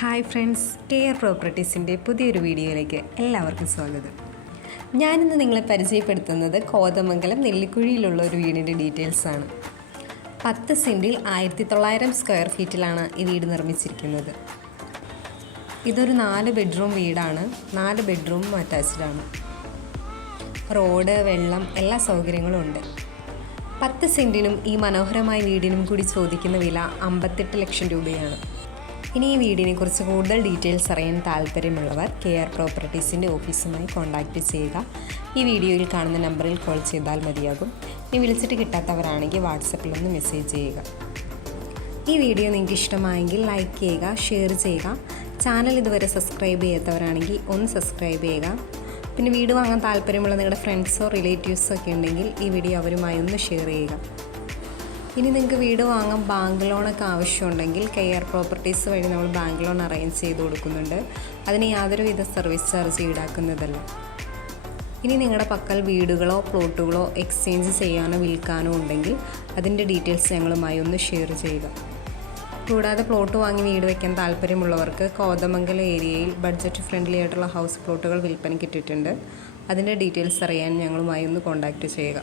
Hi friends, care പ്രോപ്പർട്ടീസിൻ്റെ പുതിയൊരു വീഡിയോയിലേക്ക് എല്ലാവർക്കും സ്വാഗതം. ഞാനിന്ന് നിങ്ങളെ പരിചയപ്പെടുത്തുന്നത് കോതമംഗലം നെല്ലിക്കുഴിയിലുള്ള ഒരു വീടിൻ്റെ ഡീറ്റെയിൽസാണ്. 10 സെൻറ്റിൽ 1900 സ്ക്വയർ ഫീറ്റിലാണ് ഈ വീട് നിർമ്മിച്ചിരിക്കുന്നത്. ഇതൊരു 4 ബെഡ്റൂം വീടാണ്. 4 ബെഡ്റൂമും അറ്റാച്ച്ഡാണ്. റോഡ്, വെള്ളം, എല്ലാ സൗകര്യങ്ങളും ഉണ്ട്. 10 സെൻറ്റിനും ഈ മനോഹരമായ വീടിനും കൂടി ചോദിക്കുന്ന വില 58 ലക്ഷം രൂപയാണ്. ഇനി ഈ വീടിനെ കുറിച്ച് കൂടുതൽ ഡീറ്റെയിൽസ് അറിയാൻ താല്പര്യമുള്ളവർ കെയർ പ്രോപ്പർട്ടീസിൻ്റെ ഓഫീസുമായി കോൺടാക്റ്റ് ചെയ്യുക. ഈ വീഡിയോയിൽ കാണുന്ന നമ്പറിൽ കോൾ ചെയ്താൽ മതിയാകും. ഇനി വിളിച്ചിട്ട് കിട്ടാത്തവരാണെങ്കിൽ വാട്സപ്പിലൊന്ന് മെസ്സേജ് ചെയ്യുക. ഈ വീഡിയോ നിങ്ങൾക്ക് ഇഷ്ടമായെങ്കിൽ ലൈക്ക് ചെയ്യുക, ഷെയർ ചെയ്യുക. ചാനൽ ഇതുവരെ സബ്സ്ക്രൈബ് ചെയ്യാത്തവരാണെങ്കിൽ ഒന്ന് സബ്സ്ക്രൈബ് ചെയ്യുക. പിന്നെ വീട് വാങ്ങാൻ താല്പര്യമുള്ള നിങ്ങളുടെ ഫ്രണ്ട്സോ റിലേറ്റീവ്സോ ഒക്കെ ഉണ്ടെങ്കിൽ ഈ വീഡിയോ അവരുമായി ഒന്ന് ഷെയർ ചെയ്യുക. ഇനി നിങ്ങൾക്ക് വീട് വാങ്ങാൻ ബാങ്ക് ലോണൊക്കെ ആവശ്യമുണ്ടെങ്കിൽ കെയർ പ്രോപ്പർട്ടീസ് വഴി നമ്മൾ ബാങ്ക് ലോൺ അറേഞ്ച് ചെയ്ത് കൊടുക്കുന്നുണ്ട്. അതിന് യാതൊരുവിധ സർവീസ് ചാർജ് ഈടാക്കുന്നതല്ല. ഇനി നിങ്ങളുടെ പക്കൽ വീടുകളോ പ്ലോട്ടുകളോ എക്സ്ചേഞ്ച് ചെയ്യാനോ വിൽക്കാനോ ഉണ്ടെങ്കിൽ അതിൻ്റെ ഡീറ്റെയിൽസ് ഞങ്ങളുമായി ഒന്ന് ഷെയർ ചെയ്യുക. കൂടാതെ പ്ലോട്ട് വാങ്ങി വീട് വയ്ക്കാൻ താല്പര്യമുള്ളവർക്ക് കോതമംഗലം ഏരിയയിൽ ബഡ്ജറ്റ് ഫ്രണ്ട്ലി ആയിട്ടുള്ള ഹൗസ് പ്ലോട്ടുകൾ വിൽപ്പനയ്ക്ക് ഇട്ടിട്ടുണ്ട്. അതിൻ്റെ ഡീറ്റെയിൽസ് അറിയാൻ ഞങ്ങളുമായി ഒന്ന് കോൺടാക്റ്റ് ചെയ്യുക.